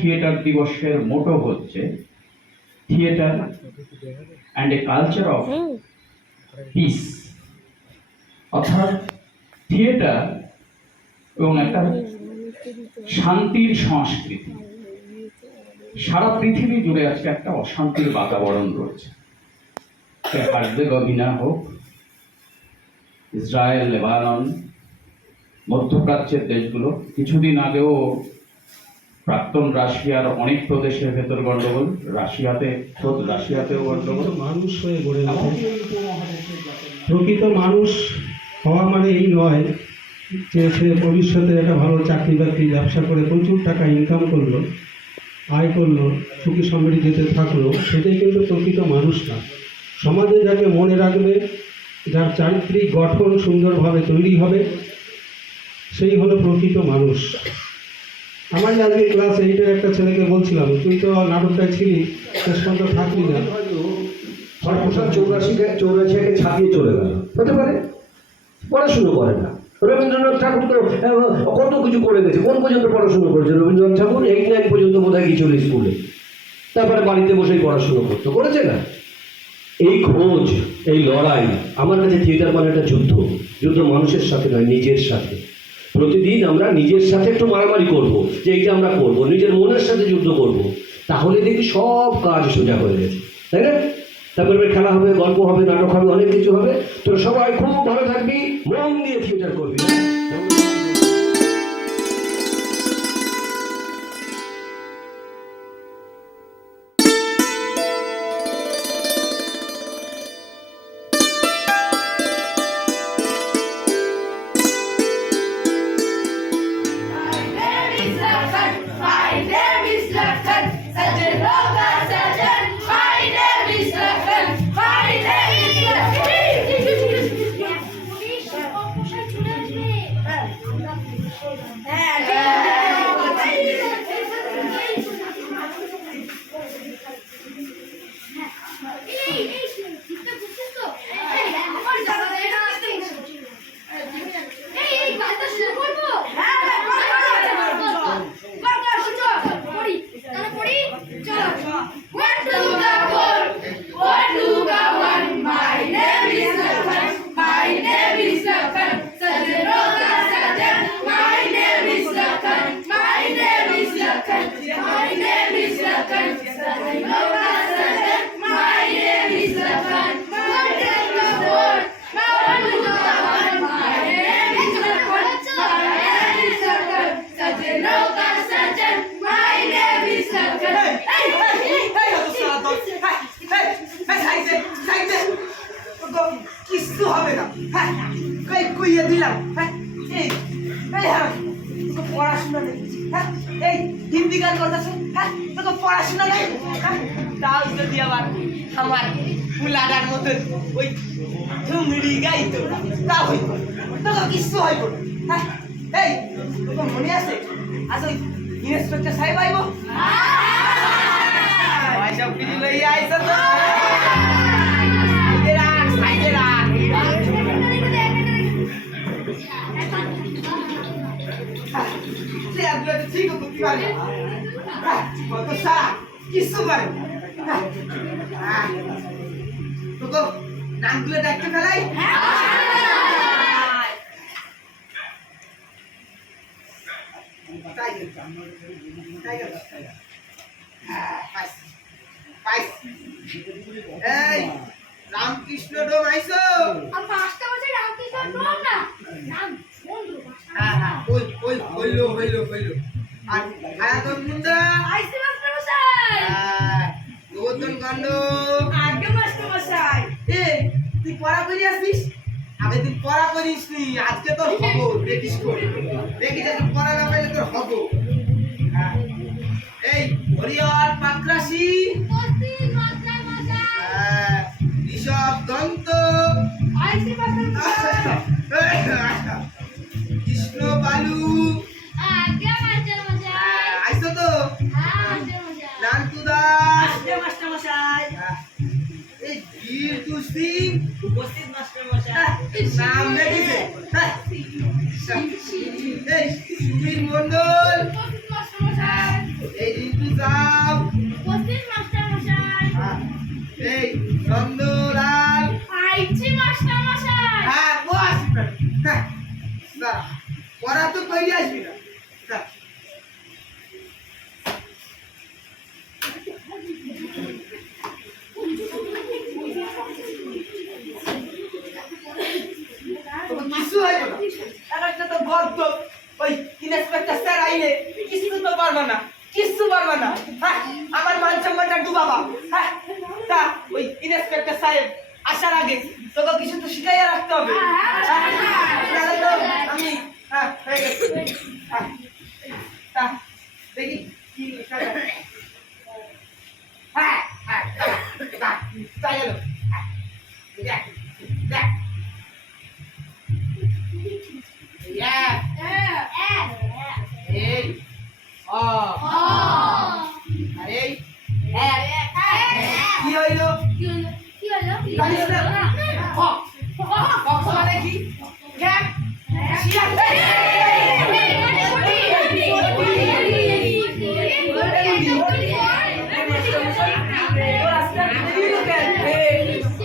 Theatre দিবসের মোটো হচ্ছে theatre and a culture of piece, অর্থাৎ থিয়েটার এবং একটা শান্তির সংস্কৃতি। সারা পৃথিবী জুড়ে আজকে একটা অশান্তির বাতাবরণ রয়েছে। হার্জেগোভিনা হোক, ইসরায়েল, লেবানন, মধ্যপ্রাচ্যের দেশগুলো, কিছুদিন আগেও প্রাক্তন রাশিয়ার অনেক প্রদেশের ভেতর গন্ডগোল, রাশিয়াতেও গন্ডগোল। মানুষ হয়ে গড়ে ওঠে। প্রকৃত মানুষ হওয়া মানে এই নয় যে সে ভবিষ্যতে একটা ভালো চাকরি বাকরি ব্যবসা করে প্রচুর টাকা ইনকাম করলো, আয় করলো, সুখী সমৃদ্ধিতে থাকলো, সেটাই কিন্তু প্রকৃত মানুষ না। সমাজে যাকে মনে রাখবে, যার চারিত্রিক গঠন সুন্দরভাবে তৈরি হবে, সেই হলো প্রকৃত মানুষ। আমার আজকে ক্লাস 8-এর একটা ছেলেকে বলছিলাম, তুই তো নাটকটায় ছিলি, শেষ পর্যন্ত থাকলি না, 84-কে ছাপিয়ে চলে গেল, হতে পারে পড়াশুনো করে না। রবীন্দ্রনাথ ঠাকুর তো কত কিছু করে গেছে, কোন পর্যন্ত পড়াশুনো করেছে রবীন্দ্রনাথ ঠাকুর? 8-9 পর্যন্ত বোধহয় গিয়েছিল স্কুলে, তারপরে বাড়িতে বসেই পড়াশুনো করেছে না। এই খোঁজ, এই লড়াই, আমার কাছে থিয়েটার মানে একটা যুদ্ধ। যুদ্ধ মানুষের সাথে নয়, নিজের সাথে। প্রতিদিন আমরা নিজের সাথে একটু মারামারি করব, যে এইটা আমরা করব, নিজের মনের সাথে যুদ্ধ করব, তাহলে দেখি সব কাজ সোজা হয়ে গেছে, তাই না? তারপরে খেলা হবে, গল্প হবে, নাটক হবে, অনেক কিছু হবে। তোরা সবাই খুব ভালো থাকবি, মন দিয়ে থিয়েটার করবি। কিছু হবে না, হ্যাঁ কইয়ে দিলাম। পড়াশোনা নেই, হ্যাঁ এই হিন্দি গান করতেছে, হ্যাঁ তোকে পড়াশোনা নেই, হ্যাঁ তাও যদি আবার আমার ফুলাডার মতন ওই ঝুমড়ি গাইতো, তা হইব, তোকে কিছু হইব না। হ্যাঁ এই তোকে মনে আছে আজ ওই ইন্সপেক্টর সাহেব আইব, সব কিছু লইয়া আইস তো। নামগুলো দেখতে ফেলাই রামকৃষ্ণ ডোম আইসো। হইলো আর আয়াতন মুন্ডা আইছে মাস্টার মশাই, গোবর্ধন কাণ্ড আগে মাস্টার মশাই। তুই পড়া করি আসিস? আগে তুই পড়া করিস নি, আজকে তোর হবো, দেখিস করে দেখি যে পড়া না পাইলে তোর হবো। এই হরিহর পাকরাশি মাস্টার মশাই, ঋষভ দন্ত আইছে মাস্টার মশাই, কৃষ্ণ বালু আগে মাস্টার মশাই আইছো তো? হ্যাঁ মাস্টার মশাই। নান্তু দাস আগে মাস্টার মশাই। এই বীর তুসিং উপস্থিত মাস্টার মশাই। নাম দেখিছে? এই সুবীর মণ্ডল উপস্থিত মাস্টার মশাই। এই রিতু যাও উপস্থিত মাস্টার মশাই। হ্যাঁ, এই চন্দ্রলাল আইছি মাস্টার মশাই। হ্যাঁ বস হ্যাঁ দাঁড়া পড়া তো কইলে আসবি না দাঁড়া। তোর কিছু হইলো না আর একটা তো বদ্ধ ওই ইন্সপেক্টর স্যার আইলে কিছু তো পারবা না কিছু পারবা না হ্যাঁ আমার মান সম্মানটা ডুবাবা হ্যাঁ তা ওই ইন্সপেক্টর সাহেব আসার আগে তোকে কিছু তো শিখাইয়া রাখতে হবে তাহলে তো আমি হ্যাঁ হয়ে গেছে হ্যাঁ তা দেখি কি লেখা যায়। হ্যাঁ হ্যাঁ তাই গেল দেখ দেখ এই অ আরে কি হইলো জানিস না ক ক মানে কি খ্যাপ শিয়াল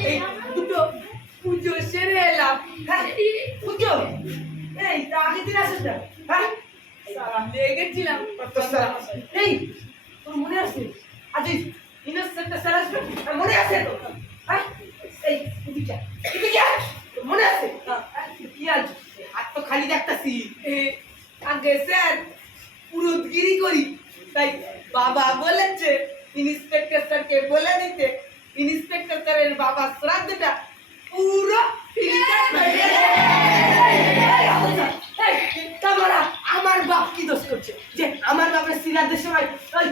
এই দুটো পুজো সেরে এলাম হ্যাঁ পুজো এই তা আগে দিন আসিস না হ্যাঁ সালাম লেগেছিলাম কত সালাম এই তোর মনে আছে আজ ইনোসেন্ট স্যার আসবে মনে আছে তো হ্যাঁ এই এদিকে এদিকে মনে আছে কি আজ হাত তো খালি দেখতাছি আগে স্যার পুরোদগিরি করি তাই বাবা বলেছে ইন্সপেক্টর স্যারকে বলে দিতে ইন্সপেক্টর স্যারের বাবা শ্রাদ্ধটা পুরো তোমরা আমার বাপ কি দোষ করছে যে আমার বাপের শ্রাদ্ধের সময় ওই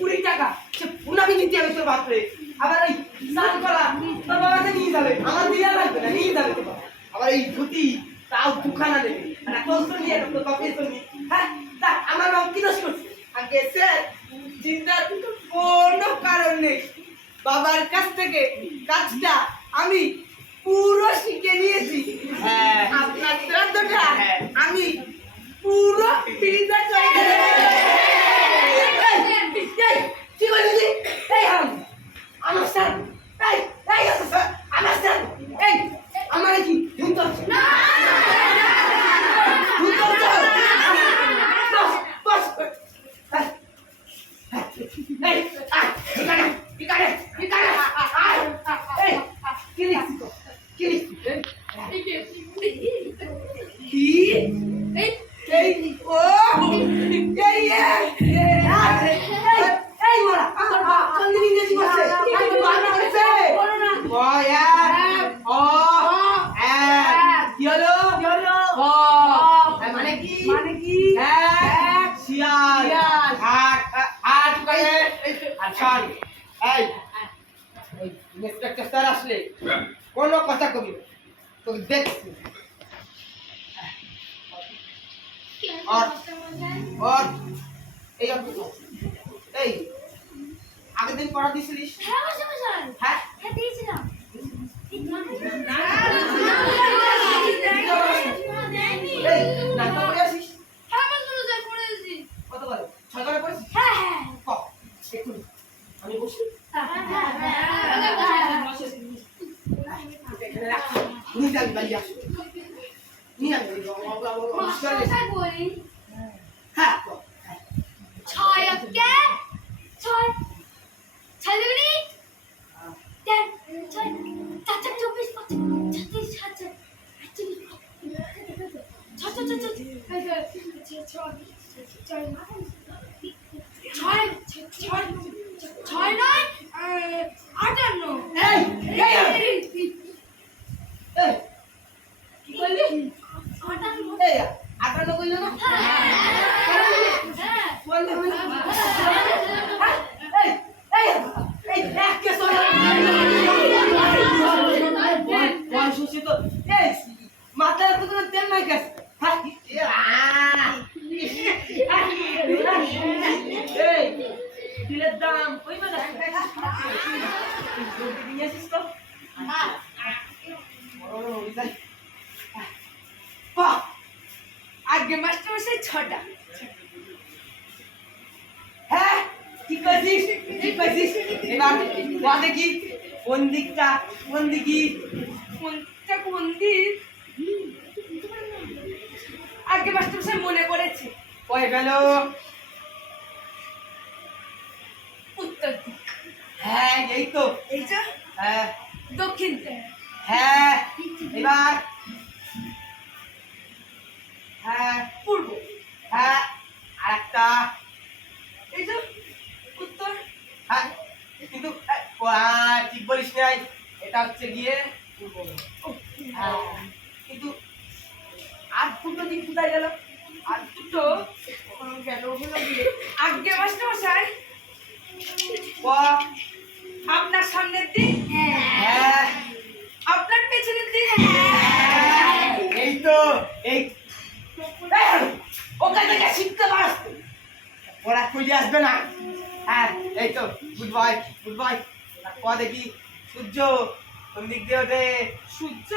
20 টাকা সে পুনামি নিতে হবে তোর বাপরে আবার ওই স্নান করা তোর বাবাকে নিয়ে যাবে আমার দিয়া লাগবে না নিয়ে যাবে তোর বাবা আবার এই ধুতি তাও দুখানা দেবে আর তোর তো নিয়ে তোর বাপের তো নিয়ে হ্যাঁ তা আমার বাপ কি দোষ করছে আগে স্যার চিন্তার কোনো কারণ নেই বাবার কাছ থেকে কাজটা আমি পুরো শিখে নিয়েছি আপনার শ্রাদ্ধটা আমি পুরো ফ্রিতে চলে কি বললি এই আমার স্যার এই এই স্যার আমার স্যার এই আমার কি ভূত আছে না ভূত আছে বস বস এই ঠিকানে ঠিকানে এই কি লিখছিস কি লিখছিস কি এই ও এই এই মোরা তোর বাপ কোন ইংরেজি বলছে আর তোর বাপ বলছে ও ও কি হলো ও মানে কি এক শিয়াল আট করে আচ্ছা এই ওই ইন্সপেক্টর স্যার আসলে কোনো কথা কবি তো দেখছি और এই এই আগের দিন পড়া দিছিলিস হ্যাঁ মাস্টার মশাই। হ্যাঁ হ্যাঁ দিয়েছিলাম। এই নাটক পড়ে আসিস হ্যাঁ মাস্টার মশাই পড়েছি। কতবার 6 বার পড়েছিস হ্যাঁ হ্যাঁ ক একটু আমি বসি নিয়ে যাবি বাড়ি আসো নিয়ে যাবি মাস্টার মশাই বলি হ্যাঁ ছয় অক্কে ছয় ছয় দুগুনি তেরো ছয় চার চার 24 25 36 ছয় নয় 58 এই কি কইলি 58 এই 58 কইলো না বল এই এক কে সরে বল সুসি তো এই মাথায় তো কোনো তেল নাই গাছ হ্যাঁ এই তিলের দাম কই মানে নিয়ে আসিস তো আগে মাস্টার মশাই 6টা হ্যাঁ ঠিক করেছিস, ঠিক করেছিস। এবার বল দেখি কোন দিকটা, কোন দিকে? কোনটা কোন দিক? আগে মাস্টার সাহেব মনে পড়েছে, কয়ে গেল? উত্তর দিক। হ্যাঁ, এই তো। এইটা হ্যাঁ, দক্ষিণ দিক। হ্যাঁ, এবার হ্যাঁ, পূর্ব। হ্যাঁ, আরেকটা। এইটা উত্তর। হ্যাঁ, কিন্তু ঠিক বলিস নাই, এটা হচ্ছে গিয়ে পূর্ব। হ্যাঁ, কিন্তু আর দুটো দিক কোথায় গেল? আর দুটো গেল হলো গিয়ে আগে মাস্টার মশাই ক, আপনার সামনের দিক, হ্যাঁ, আপনার পেছনের দিক। এই তো। এই ওখান থেকে শিখতে পারস তো। ওরা খুঁজে আসবে না। হ্যাঁ, এই তো। Good boy, good boy. ক দেখি, সূর্য কোন দিক দিয়ে ওঠে? সূর্য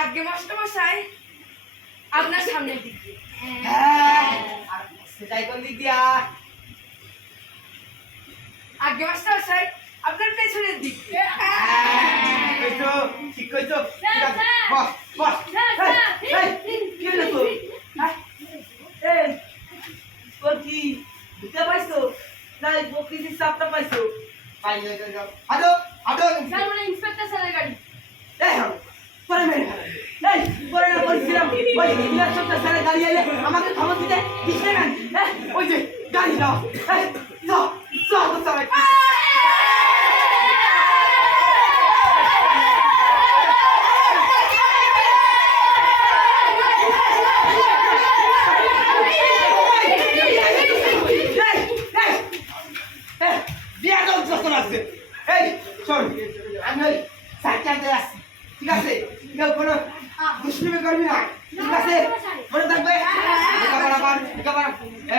আগে মাস্টার মশাই আপনার সামনের দিক দিয়ে। হ্যাঁ, আর সেটাই কোন দিক দিয়া? আগে মাস্টার মশাই আপনার পেছনের দিক দিয়ে। হ্যাঁ, এই তো, ঠিক কইছো। ঠিক আছে, বস, বস। এই, কি হলো তোর? হ্যাঁ? এই, তোর কি বুঝতে পাইছো? না, এই প্রকৃতির চাপটা পাইছো? পাইলে যাও। হাঁটো, হাঁটো। স্যার মানে ইন্সপেক্টর স্যারের গাড়ি। এই হাঁটো। পরে মেরে ফেলো। এই, পরে না বলছিলাম, ওই ইলেকশনটা স্যারের গাড়ি এলে আমাকে খবর দিতে দিস না কেন? ওই যে গাড়ি দাও। এই, দাও, দাও, দাও, দাও। এই শোন, আমি ওই সাইকেলতে আসছি, ঠিক আছে? কেউ কোনো দুষ্কর্মী করবি না, ঠিক আছে? মনে থাকবে? লেখাপড়া।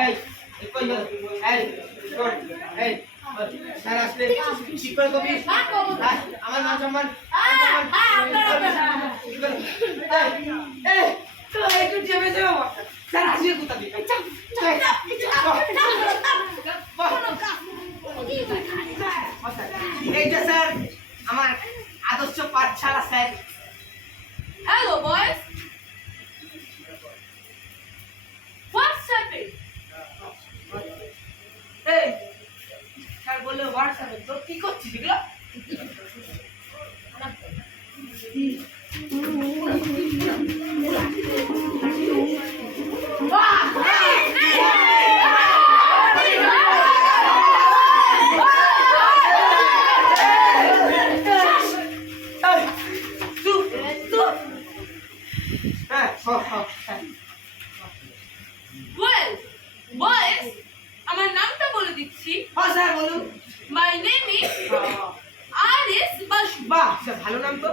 এই, এই কই গেল? এই, শোন, এই, স্যার আসলে ঠিক করে কবি। আমার মান সম্মান, একটু চেপে চেপে বস। স্যার আসলে কোথা দিয়ে? এইটা স্যার আমার আদর্শ পাঠশালা sir. Hello boys. What's happening? এই স্যার বললে হোয়াটসঅ্যাপে তো কি করছিস এগুলো? এই, চুপ, চুপ। হ্যাঁ, হ্যাঁ। Well, boys, আমার নামটা বলে দিচ্ছি। হ্যাঁ স্যার বলুন। My name is R.S. Basu. বাহ, স্যার ভালো নাম তো।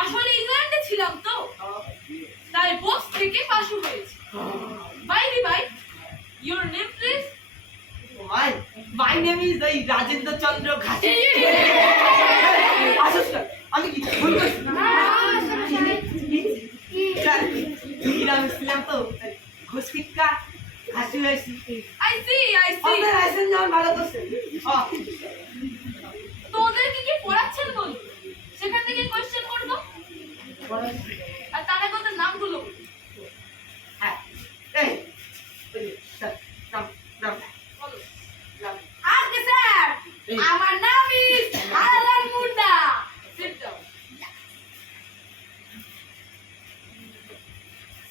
আসলে ইংল্যান্ডে ছিলাম তো, তাই বস থেকে বাসু হয়েছে। By the by, your name please? My name is এই রাজেন্দ্র চন্দ্র ঘাসি। আসুন স্যার, আমি কি ভুল করছি? স্যার, গ্রামে ছিলাম তো, ঘুষ টিক্কা ঘাসি হয়েছি। I see. আপনার লাইসেন্স যেমন ভালো করছে। তোদেরকে কি পড়াচ্ছেন বল? সেখান থেকে কোয়েশ্চেন করবো আর তার আগে ওদের নামগুলো বল। হ্যাঁ, এই, ওই যে, স্যার, নাম, নাম, বলো। নাম। আজকে স্যার এই। আমার নাম ইজ আলান মুন্ডা। Sit down.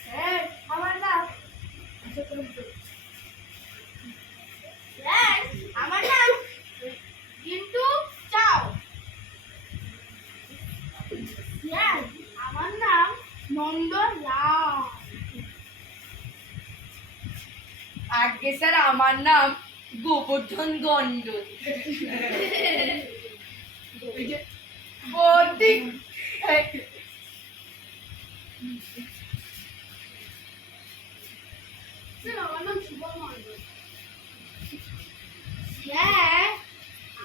স্যার আমার নাম স্যার আমার নাম কিন্তু চাও। স্যার আমার নাম নন্দলাল। আগে স্যার আমার নাম গোবর্ধন গন্ডল। ঠিক স্যার আমার নাম শুভম মণ্ডল। স্যার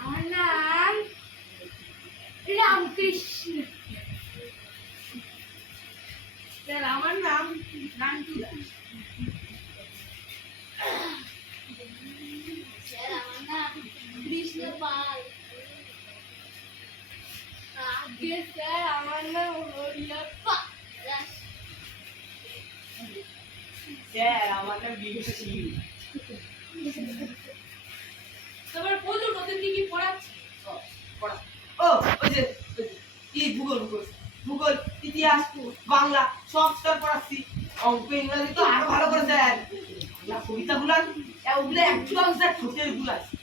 আমার নাম রামকৃষ্ণ। স্যার আমার নাম নান্টু দাস। স্যার আমার নাম কৃষ্ণ পাল। আগে স্যার আমার নাম হরিয়াপ্পা দাস। স্যার আমার নাম বিদেশি। তারপরে বলুন ওদের কি পড়াচ্ছে? পড়া। ও ওই যে কি ভূগোল ভূগোল ভূগোল ইতিহাস বাংলা সব স্যার পড়াচ্ছি। অঙ্ক ইংরেজি তো আরো ভালো করে স্যার। বাংলা কবিতাগুলো ওগুলো একদম স্যার ঠোঁটের গুলো আছে।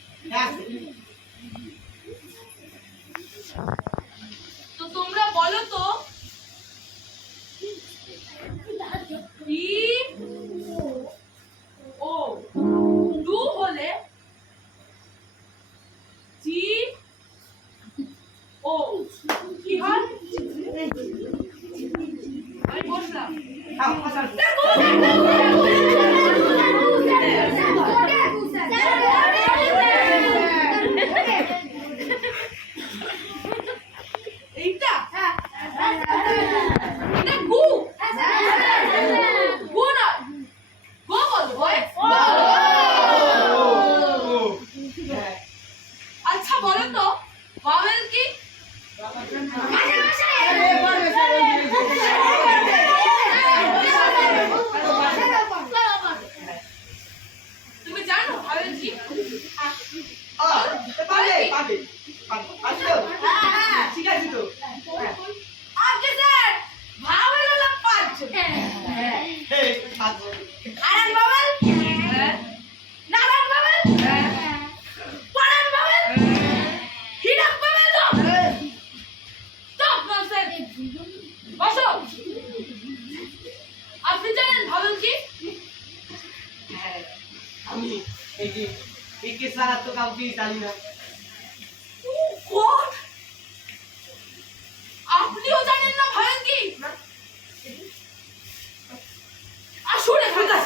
তো তোমরা বলো তো ই ও টু হলে জি ও কি হয়? আমি বসলাম। এইটা এটা গু গু না গো বলো বয়েস। আচ্ছা বলো তো ভাওয়েল কি? তুমি জানো ভাওয়েল কি? ঠিক আছে তো আগে স্যার ভাওয়েল হলো 5 আরান ভাওয়েল, নারায়ণ ভাওয়েল, পরাণ ভাওয়েল, হীরক ভাওয়েল। Stop nonsense. বসো। আপনি জানেন ভাওয়েল কি? আমি একে সারা তো কাউকে জানি না। What? আপনিও জানেন না ভাওয়েল কি? আসুন এখানে।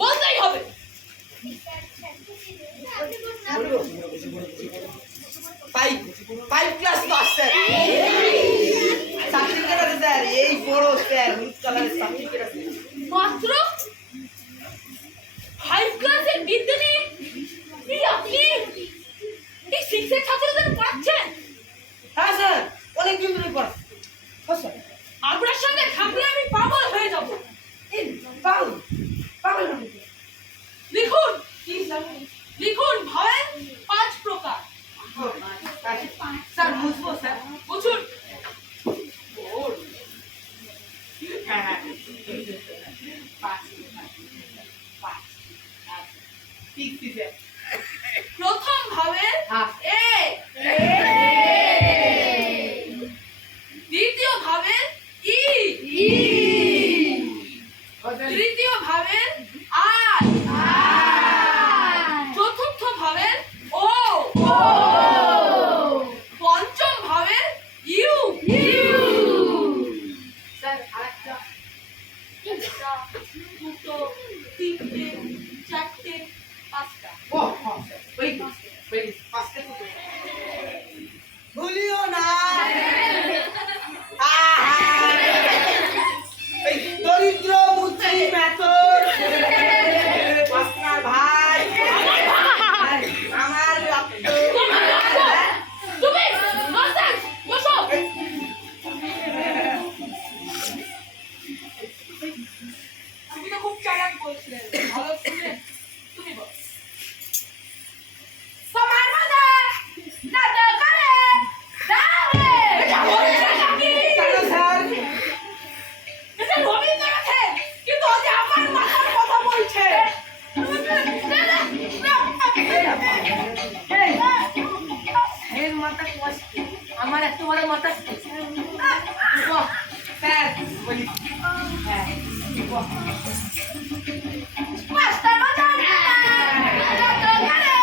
বলতেই হবে। Five class pass sir. Certificate আছে স্যার, এই বড় স্যার হলুদ কালারের সার্টিফিকেট আছে। মাত্র 5 ক্লাসের বিদ্যে নিয়ে আপনি এই 6 এর ছাত্রদের পড়াচ্ছেন? হ্যাঁ স্যার, অনেক দিন ধরে পড়া। হ্যাঁ স্যার। আপনার সঙ্গে থাকলে আমি পাগল হয়ে যাব। এই পাগল পাগল হবে। লিখুন কি স্যার? লিখুন ভাওয়েল 5 প্রকার। স্যার মুছবো স্যার। বুঝুন। হ্যাঁ হ্যাঁ ঠিক ঠিক স্যার। প্রথম ভাওয়েল হ্যাঁ। এ, দ্বিতীয় ভাওয়েল ই, তৃতীয় ভাওয়েল আই, চতুর্থ ভাওয়েল ও, পঞ্চম ভাওয়েল ইউ। স্যার আরেকটা। একটা, দুটো, তিনটে, চারটে, 5টা। ও ওয়েট পাঁচটা তো ভুলিও না। এই দরিদ্র মুচি মেথর আপনার ভাই আমার রক্ত। তুমি ননসেন্স। বসো। তুমি তো খুব চালাক বলছিলে। ভালো শুনে তুমি বল। তোমার মনে দাদা করে দাঁড়ে। এটা রবীন্দ্রনাথ কি? কেন স্যার? এটা রবীন্দ্রনাথ কিন্তু ও যে আমার মাথার কথা বলছে। এর মাথা কষ্ট, আমার এত বড় মাথা। বাহ, স্যার বলি হ্যাঁ বাহ। মাস্টার মশাই দাদা করে দাঁড়ে।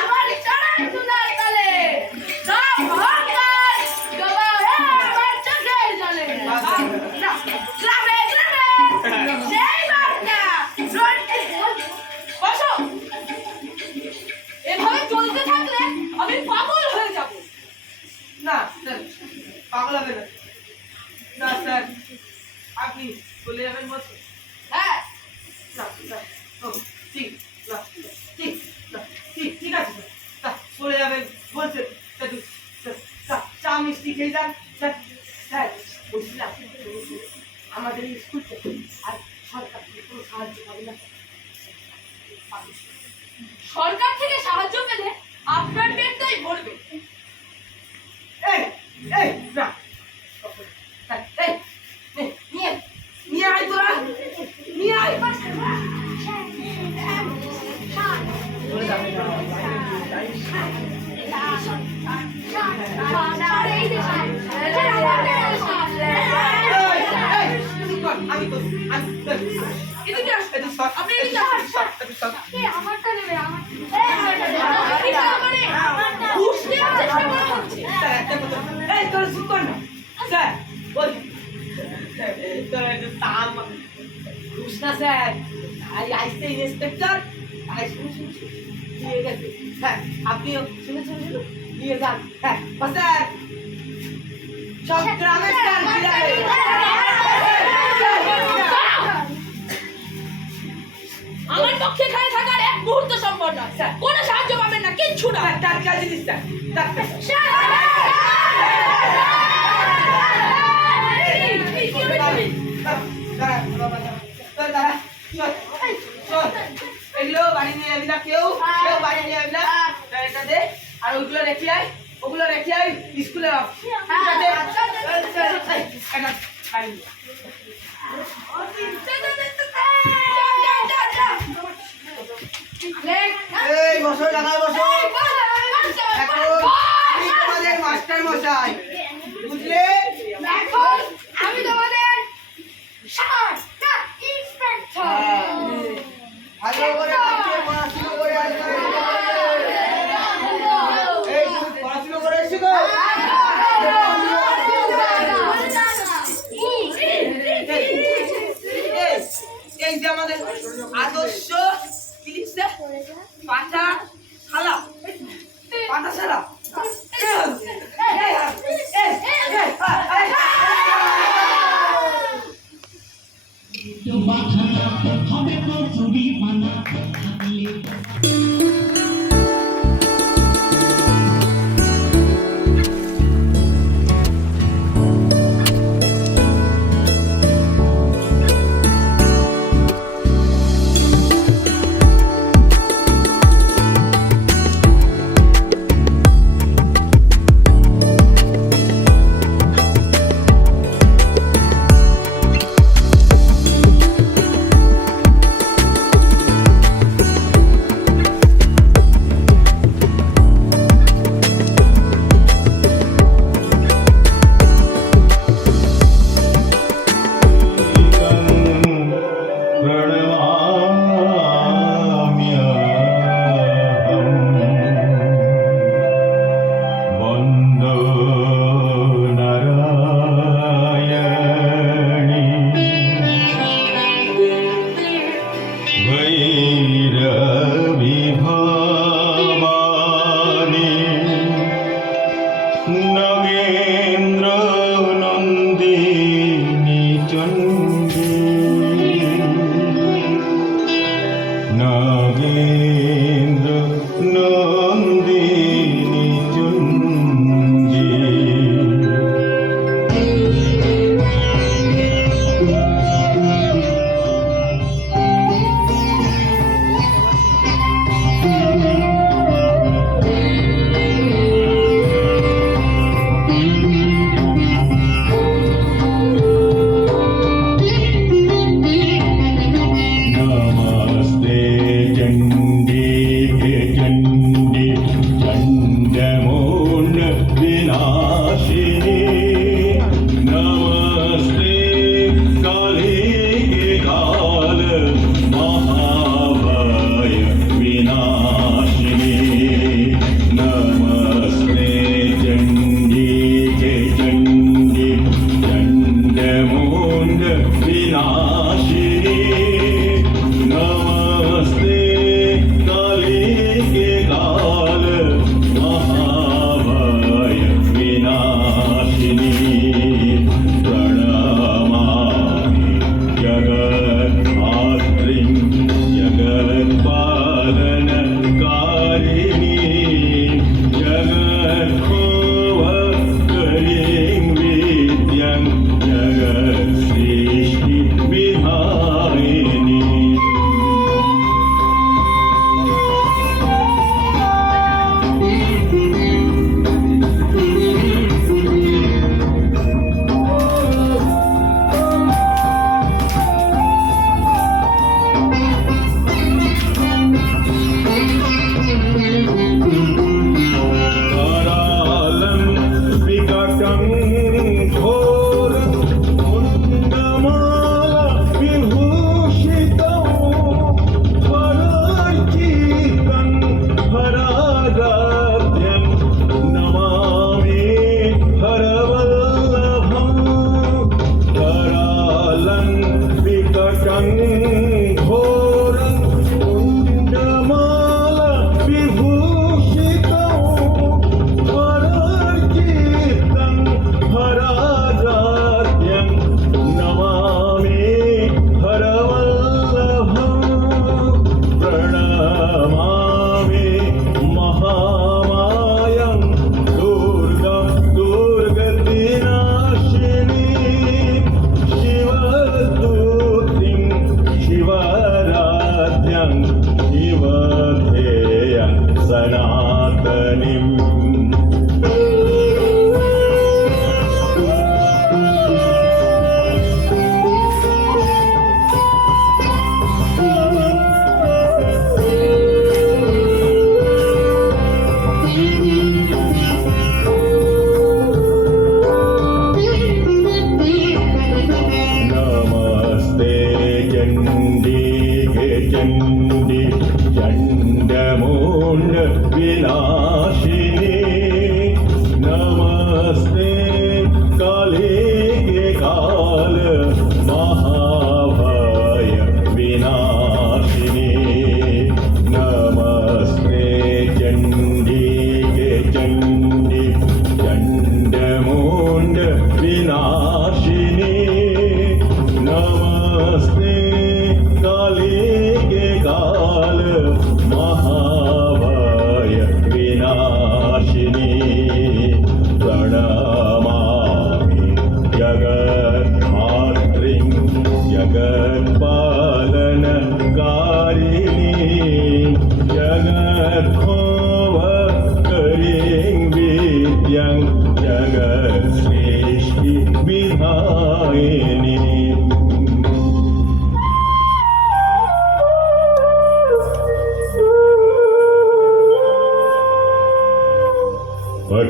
আমার চড়াই তুলার তলে সব ভগবান জবা হে আমার চোখের জলে। গ্রামে গ্রামে সেই বার্তা আপনি চলে যাবেন বলছেন? হ্যাঁ না, না, ও, ঠিক না, ঠিক না, ঠিক আছে স্যার। তা চলে যাবেন বলছেন, তা একটু চা মিষ্টি খেয়ে যান স্যার। স্যার বলছিলাম আমাদের এই স্কুল থেকে আর সরকার থেকে কোনো সাহায্য পাবে না? সরকার থেকে সাহায্য পেলে আপনার পেটটাই ভরবে। এই এই না, এই নিয়ে নিয়ে আয় তোরা, নিয়ে আয়। চলে যাবে আমি তো এদিকে আসুন। আপনি এদিকে আসুন। আমারটা নেবে আমার কি করে? ঘুষ দেওয়ার চেষ্টা করা হচ্ছে। স্যার একটা কথা, এই তোরা চুপ কর না স্যার, বল তোরা একটু তাম ঘুষ না স্যার, আইসতে ইন্সপেক্টর আই শুনুন নিয়ে গেছে। হ্যাঁ আপনিও শুনেছেন, নিয়ে যান। হ্যাঁ স্যার সব গ্রামে স্যার আমার পক্ষে এখানে থাকার এক মুহূর্ত সম্ভব না। স্যার কোনো সাহায্য পাবেন না, কিচ্ছু না। টাটকা জিনিস স্যার, টাটকা এগুলো বাড়ি নিয়ে যাবি না, কেউ কেউ বাড়ি নিয়ে যাবি না। এটা দে, আর ওইগুলো রেখে আয়, ওগুলো রেখে আয় স্কুলে। এই বসো, জায়গায় বসো। এখন আমি তোমাদের মাস্টার মশাই, বুঝলে? এখন আমি তোমাদের ইন্সপেক্টর। ভালো করে পাঠিয়ে পড়াশুনো করে আসবে। এই তুমি পড়াশুনো করে এসেছো তো? এই যে আমাদের আদর্শ পাঠশালা, পাঠশালা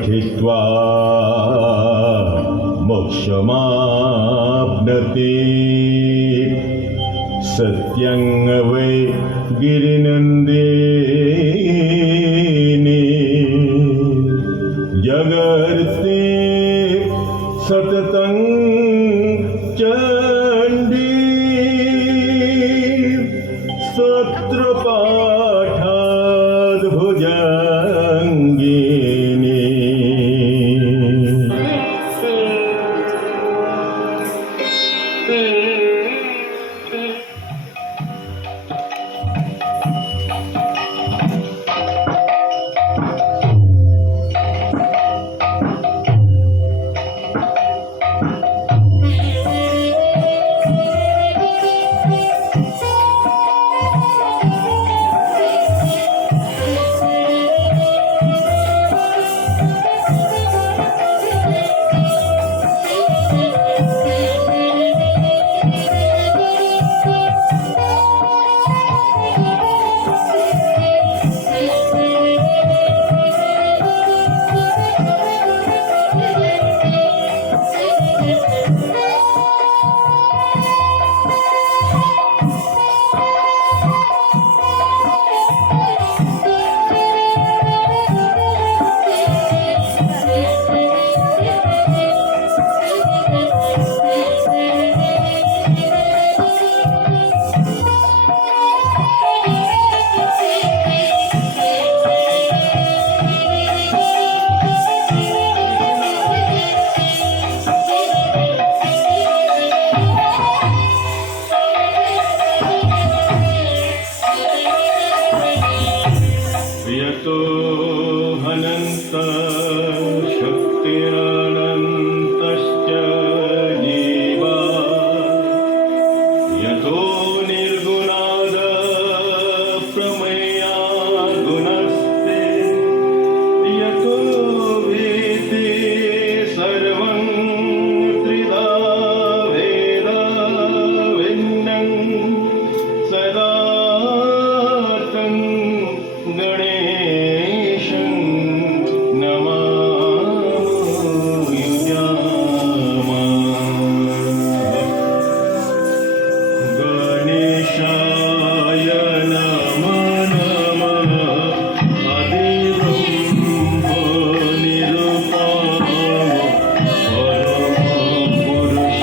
पठित्वा मोक्षमाप्नोति सत्यं वै गिरिनन्दिनी जगर्ते सततं चण्डी स्तोत्रपाठाद्भुजङ्गिनी यतो अनन्त शक्तिरनन्तश्च जीवा यतो निर्गुणाद प्रमेया गुणस्ते यतो वेदे सर्वं त्रिधा वेदा भिन्नं सदा तं गणेशं नमामि गणेशाय नमः आदिब्रह्म निरुपमो परमपुरुष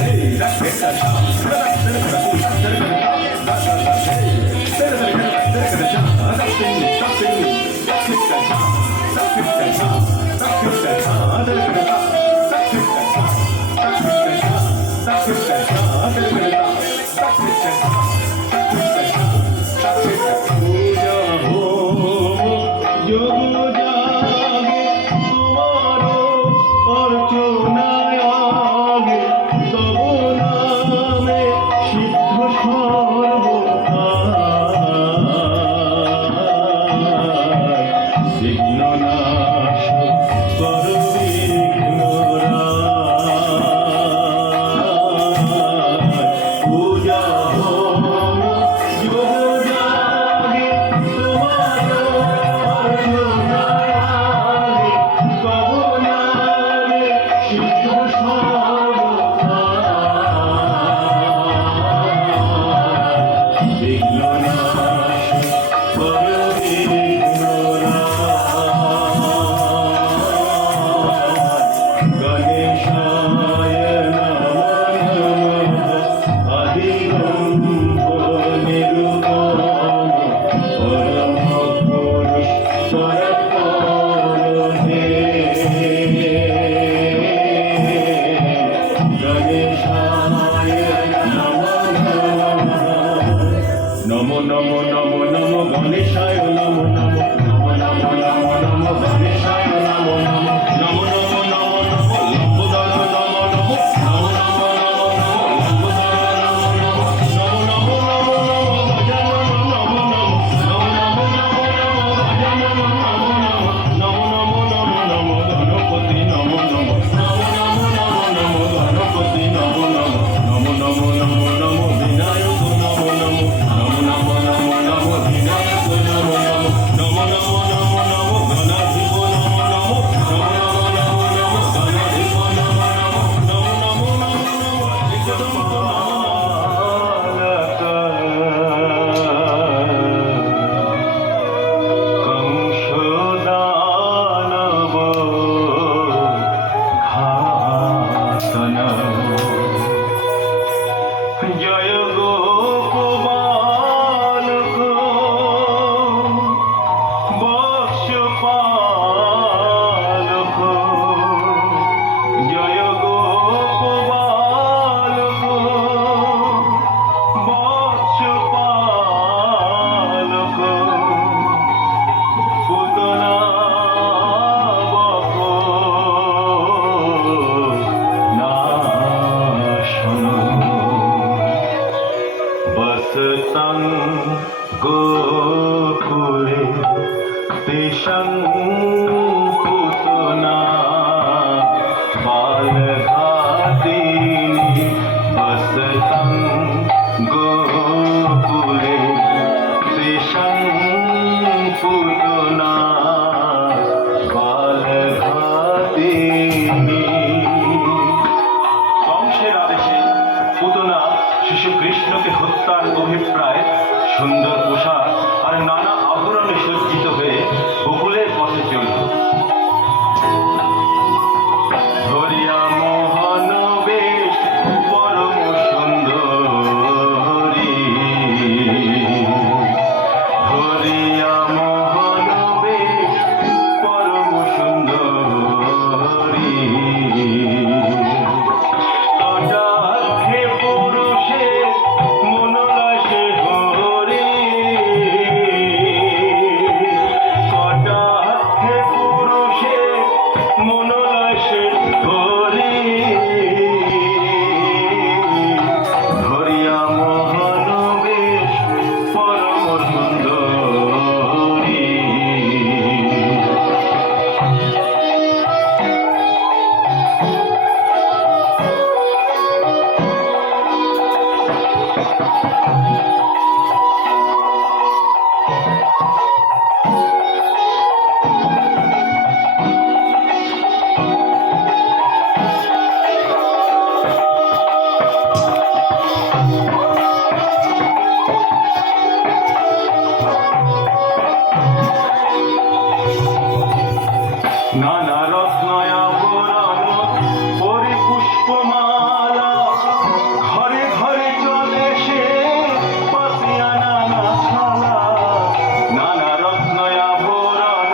Hey, that's শ্রীশং পুতনা বালঘাতিনী বসতং গোকুলে শ্রীশং পুতনা বালঘাতিনী। কংসের আদেশে পুতনা শিশু কৃষ্ণকে হত্যার অভিপ্রায় সুন্দর পোশাক আর নানা আভরণে সজ্জিত হয়ে গোকুলের পথে চলল। ধরিয়া মোহন বেশ পরম সুন্দরী, ধরিয়া মোহন বেশ পরম সুন্দরী। কটাক্ষে পুরুষের মনোলাসে হরি, কটাক্ষে পুরুষের মনোলাসে হরি। ধরিয়া মোহন বেশ পরম সুন্দরী। নানা রত্নয়াভরণ পরিপুষ্পমালা, ঘরে ঘরে চলে সে পাতিয়া নানা থালা। নানা রত্নয়াভরণ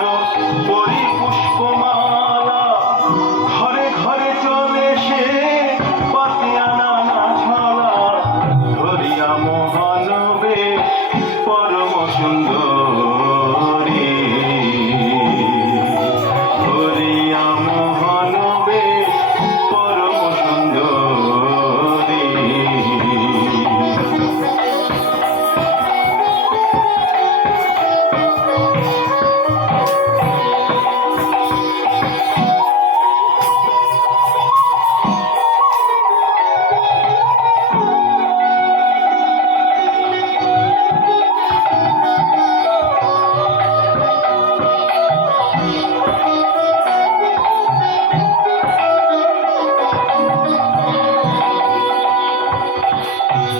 পরিপুষ্পমালা, ঘরে ঘরে চলে সে পাতিয়া নানা থালা। ধরিয়া মোহন বেশ পরম সুন্দরী, ধরিয়া মোহন বেশ পরম সুন্দরী।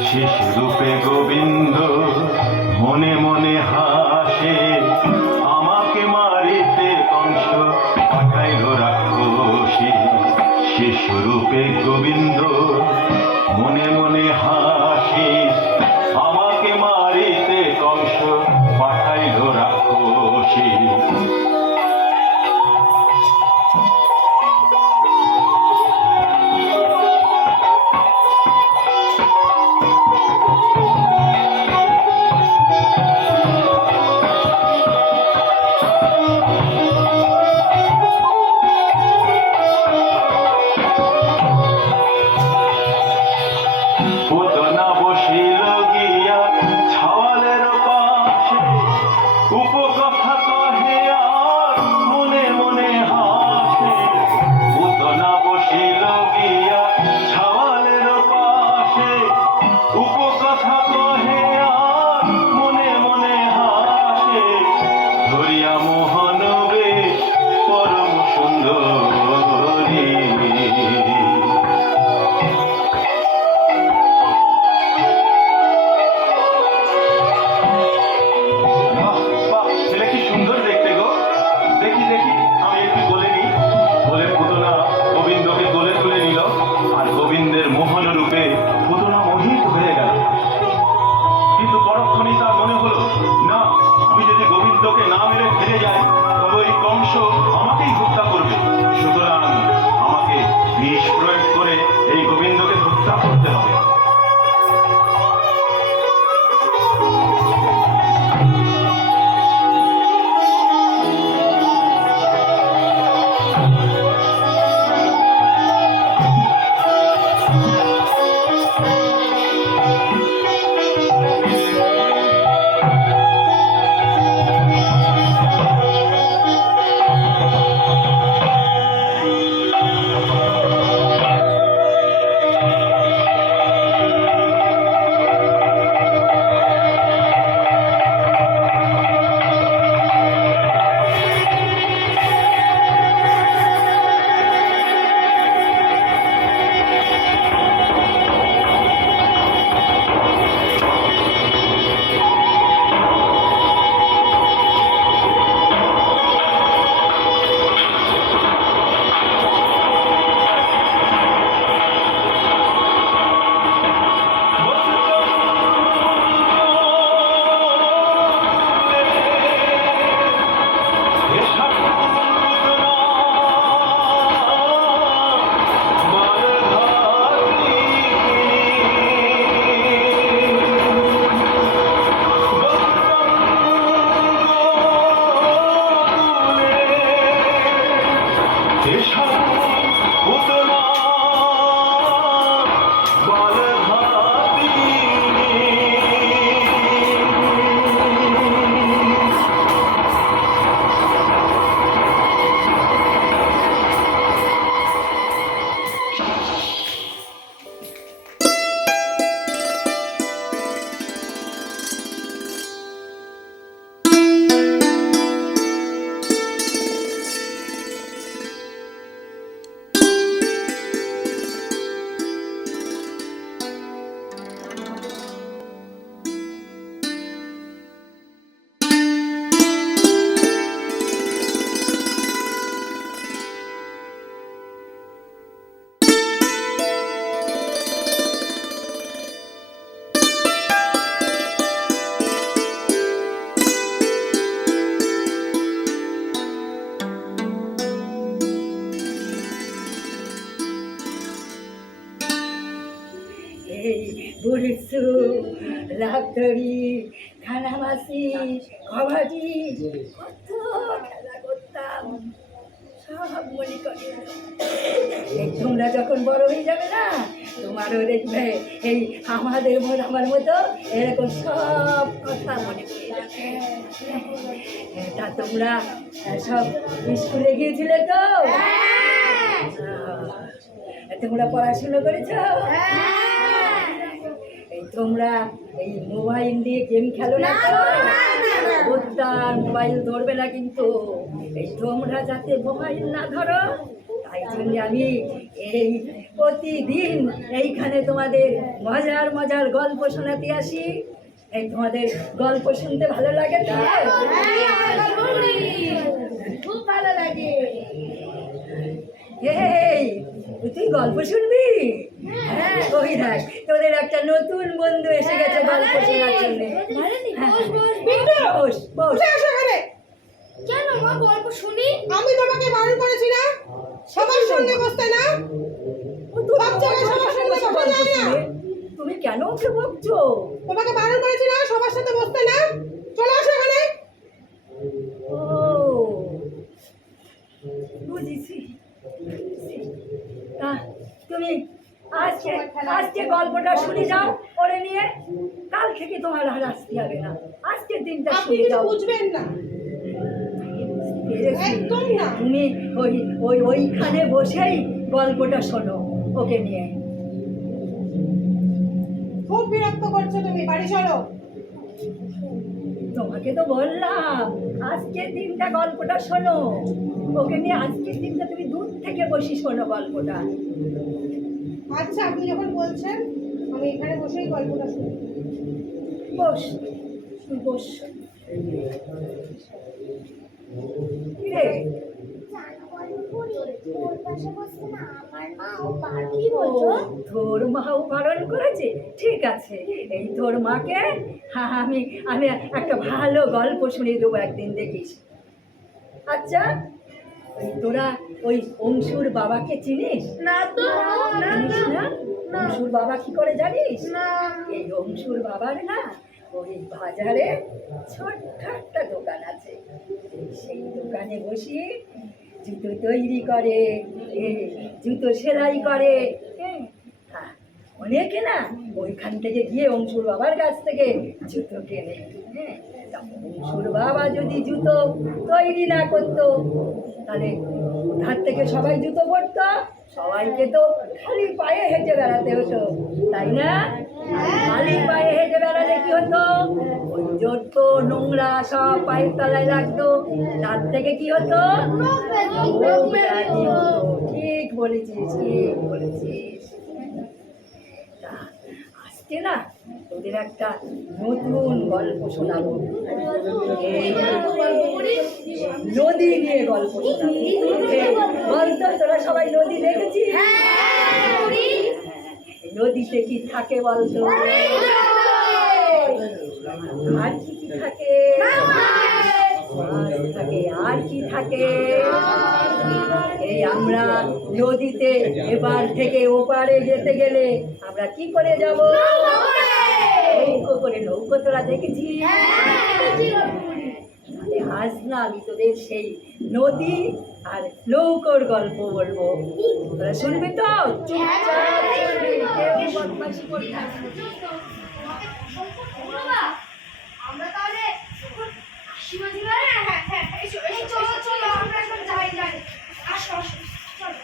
শিশুরূপে গোবিন্দ মনে মনে হাসে, আমাকে মারিতে কংস পাঠাইল রাক্ষসী। শিশুরূপে গোবিন্দ মনে মনে হাসে, আমাকে মারিতে কংস পাঠাইল রাক্ষসী। পুতনা বসিল গিয়া ছাওয়ালের পাশে, উপকথা কহে আর মনে মনে হাসে। পুতনা বসিল গিয়া ছাওয়ালের পাশে, উপকথা কহে আর মনে মনে হাসে। ধরিয়া মোহন বেশ পরম সুন্দরী। বাহ বাহ, ছেলে কি সুন্দর দেখতে গো। দেখি দেখি, আমি একটু বলে নিই। বলে পুতনা গোবিন্দকে কোলে তুলে নিল, আর গোবিন্দের মোহন রূপে পুতনা মোহিত হয়ে গেল। কিন্তু পরক্ষণেই তার মনে হলো, না, আমি যদি গোবিন্দকে না মেরে ফিরে যাই তবে ওই কংস আমাকেই হত্যা করবে। সুতরাং আমাকে বিষ প্রয়োগ করে এই গোবিন্দকে হত্যা করতে হবে। এসো পুতনা বলভাবিনী। এই বুড়িসু লাভদড়ি খানামাসি কবাডি কত খেলা করতাম, সব মনে করে। এই তোমরা যখন বড় হয়ে যাবে না, তোমারও দেখবে এই আমার মতো এরকম সব কথা মনে পড়ে যাবে। তা তোমরা সব স্কুলে গিয়েছিলে তো? তোমরা পড়াশুনো করেছো? এই তোমরা এই মোবাইল দিয়ে গেম খেলো না তো? উদ্ধার মোবাইল ধরবে না কিন্তু। এই তোমরা যাতে মোবাইল না ধরো, তাই জন্য আমি এই প্রতিদিন এইখানে তোমাদের মজার মজার গল্প শোনাতে আসি। এই তোমাদের গল্প শুনতে ভালো লাগে তো? খুব ভালো লাগে। এই তুই গল্প শুনবি? হ্যাঁ, ওই দেখ তোদের একটা নতুন বন্ধু এসে গেছে গল্প শোনার জন্য। বস বস। কেন মা গল্প শুনি? আমি তোমাকে বারণ করেছি না সবার সঙ্গে বসতে না? সব জায়গায় সবার সঙ্গে বসা যায় না। তুমি কেন ওকে বকছো? তোমাকে বারণ করেছি না সবার সাথে বসতে না? চলে আসো এখানে। ও বুঝেছি। তা তুমি আজকে গল্পটা শুনে যাও পড়ে নিয়ে। কাল থেকে তোমার আর আসতে হবে না, আজকের দিনটা আপনি শুনে কিছু যাও। বুঝবেন না। একদম না। তুমি ওইখানে বসেই গল্পটা শোনো ওকে নিয়ে। খুব বিরক্ত করছো তুমি, বাড়ি চলো। তোমাকে তো বললাম আজকের দিনটা গল্পটা শোনো ওকে নিয়ে। আজকের দিনটা তুমি দূর থেকে বসি শোনো গল্পটা। আচ্ছা আপনি যখন বলছেন আমি এখানে বসেই গল্পটা শুনি। বস তুই বস। কিরে তোর মাও বারণ করেছে? ঠিক আছে, এই তোর মাকে আমি আমি একটা ভালো গল্প শুনিয়ে দেবো একদিন, দেখিস। আচ্ছা তোরা ওই অংশুর বাবাকে চিনিস? না তো, না জানিস না? অংশুর বাবা কি করে জানিস? না। এই অংশুর বাবার না ওই বাজারে ছোট্ট একটা দোকান আছে। সেই দোকানে বসে জুতো তৈরি করে, জুতো সেলাই করে। হ্যাঁ, অনেকে না ওইখান থেকে গিয়ে অংশুর বাবার কাছ থেকে জুতো কেনে। হ্যাঁ, অংশুর বাবা যদি জুতো তৈরি না করতো তাহলে কোথার থেকে সবাই জুতো পরতো? সবাইকে তো খালি পায়ে হেঁটে বেড়াতে হতো, তাই না? খালি পায়ে হেঁটে বেড়ালে কি হতো? ওই যত নোংরা সব পায়ের তলায় লাগতো, তার থেকে কি হতো? রোগ ব্যাধি হতো। ঠিক বলেছিস, ঠিক বলেছিস। আজকে না তোদের একটা নতুন গল্প শোনাবো। এই নদী নিয়ে গল্প শোনাবো। বলতো তোরা সবাই নদী দেখেছিস? নদীতে কি থাকে বলতো? আর কি কি থাকে? মাছ থাকে। আর কি থাকে? এই আমরা নদীতে এবার থেকে ওপারে যেতে গেলে আমরা কি করে যাব? নৌকো করে। নৌকো তোরা দেখেছিস? আজ না আমি তোদের সেই নদী আর নৌকোর গল্প বলবো, তোরা শুনবি তো? চুপচাপ শুনবি, কেউ বদমাইশি করবি না। বাবা, আমরা তাহলে শিবাজি বাড়ি, হ্যাঁ হ্যাঁ এসো এসো, চলো চলো আমরা এখন যাই যাই, আসো আসো চলো।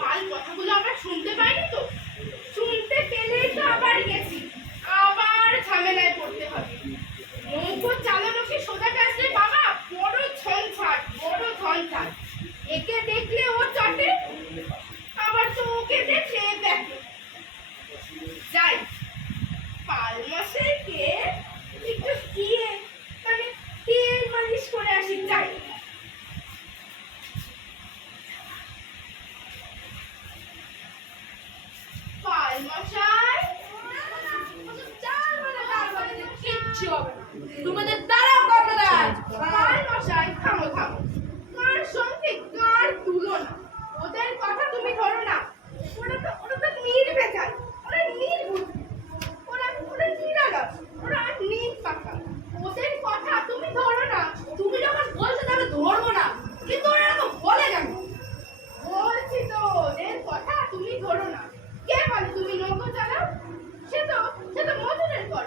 কাল কথাগুলো আমরা শুনতে পাইনি তো, শুনতে পেলেই তো আবার গেছি, আবার ঝামেলায় পড়তে হবে। নৌকো চালানো কি সোজা কাজ রে বাবা, বড় ঝঞ্ঝাট বড় ঝঞ্ঝাট। একে দেখলে ও চটে, আবার তো ওকে দেখলে দেখে। যাই পাল মশাইকে একটু দিয়ে মানে তেল মালিশ করে আসি, যাই। পাল মশাই, কিচ্ছু হবে না, তোমাদের দ্বারাও কর্ণদার। পাল মশাই থামো থামো, কার সঙ্গে কার তুলনা, ওদের কথা তুমি ধরো না। ওরা তো নির্বেচাল, ওরা নির্বুদ্ধি, ওরা নিরালস, ওরা নির্পাকা। ওদের কথা তুমি ধরো না। তুমি যখন বলছো তাহলে ধরবো না, কিন্তু ওরা তো বলে কেন? বলছি তো ওদের কথা তুমি ধরো না। কে বলে তুমি নৌকো চালাও? সে তো মধুরের কর।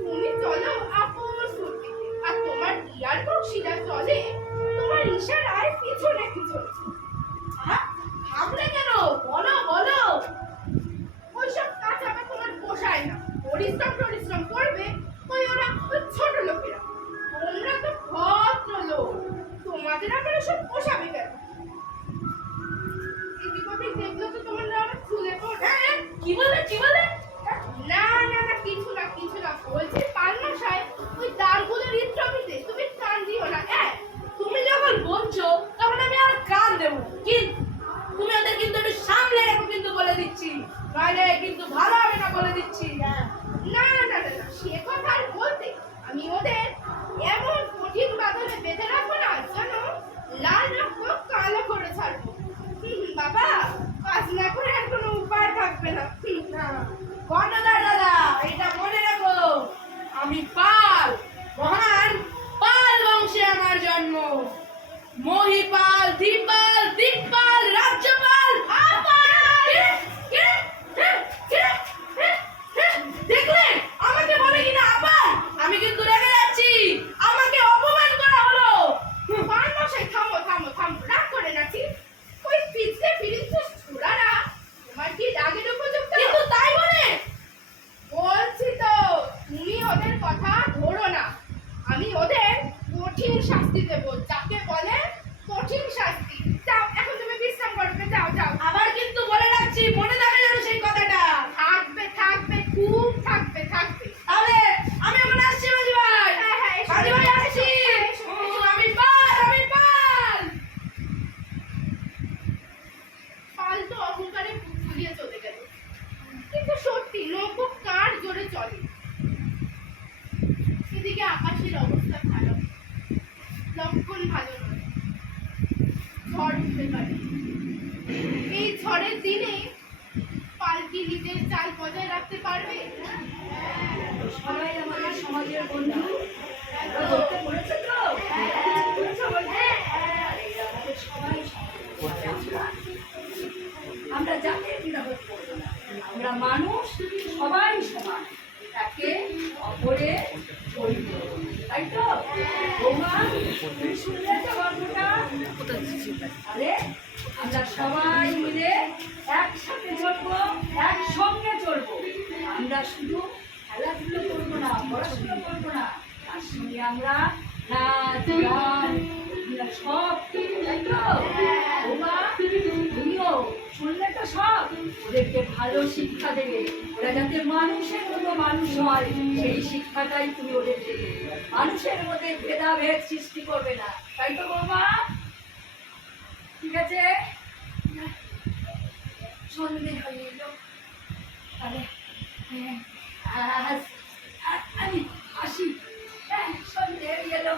তুমি চলো আপন সুরতে, আর তোমার ইয়ার বক্সিরা চলে তোমার ইশারায় পিছনে পিছনে। ভাবলে কেন? বলো বলো। ওইসব কাজ আবার তোমার পোষায় না। পরিশ্রম করবে ওই ওরা, ওই ছোট লোকেরা। তোমরা তো ভদ্র লোক, তোমাদের আবার ওসব পোষাবে কেন? এদিক ওদিক দেখলে তো তোমরা আবার খুলে পড়বে। কি বলে কি বলে? না না না, কিছু না কিছু না। বলছি পাল মশাই, ওই দাঁড়গুলোর ইন্দ্রমিতে তুমি কান দিও না। তুমি যখন বলছো তখন আমি আর কান দেবো, কিন্তু তুমি ওদের কিন্তু একটু সামলে রেখো, কিন্তু বলে দিচ্ছি, নইলে কিন্তু ভালো হবে না, বলে দিচ্ছি। না না না না, সে কথা আর বলতে। আমি ওদের এমন কঠিন বাঁধনে বেঁধে রাখবো না যেন লাল রক্ত কালো করে ছাড়বো। বাবা, কাজ না করে আর কোনো উপায় থাকবে না। কর্ণদার দাদা, এটা মনে রাখো, আমি পাল, মহান পাল বংশে আমার জন্ম। মহিপাল, ধীপাল, দিকপাল, রাজ্যপাল, দেখলে আমাকে বলে কিনা আবার? আমি কিন্তু রেগে যাচ্ছি, আমাকে অপমান করা হলো। পাল মশাই থামো থামো থামো, রাগ করে নাকি? ওই ফিরতে ছোড়ারা তোমার কি রাগের উপযুক্ত? কিন্তু তাই বলে বলছি তো, তুমি ওদের কথা ধরো না। আমি ওদের কঠিন শাস্তি দেব, যাকে বলে কঠিন শাস্তি। যাও এখন তুমি বিশ্রাম করবে, যাও যাও। আবার কিন্তু বলে রাখছি, মনে থাকে যেন সেই কথাটা। থাকবে থাকবে, খুব থাকবে থাকবে। তাহলে আমি এখন আসছি মাঝি ভাই। হ্যাঁ হ্যাঁ মাঝি ভাই আসছি। আমি পাল। পাল তো অহংকারে ফুলিয়ে চলে গেল, কিন্তু সত্যি নৌকো কার জোরে চলে। এদিকে আকাশের অবস্থা খারাপ, লক্ষণ ভালো নয়, ঝড় উঠতে পারে। এই ঝড়ের দিনে পালকি নিজের চাল বজায় রাখতে পারবে? সবাই আমাদের সমাজের বন্ধু, ধরতে পড়েছে তো? আমাদের সবাই আমরা জাতির বিরোধ করবো না, আমরা মানুষ, সবাই সমান, তাকে অপরে চলব, তাই তো? বৌমা, তুমি শুনলে তো গল্পটা? আরে আমরা সবাই মিলে একসাথে চলবো, একসঙ্গে চলবো। আমরা শুধু খেলাধুলো করবো না, পড়াশোনা করবো না, তার সঙ্গে আমরা নাচ গান এগুলো সব, তাই তো? বৌমা, তুমিও শুনলে তো সব? ওদেরকে ভালো শিক্ষা দেবে, ওরা যাতে মানুষের মতো মানুষ হয় সেই শিক্ষাটাই তুমি ওদের দেবে। মানুষের মধ্যে ভেদাভেদ সৃষ্টি করবে না, তাই তো বৌমা? ঠিক আছে, সন্ধে হয়ে এলো, তাহলে আমি আসি। সন্ধে হয়ে গেল।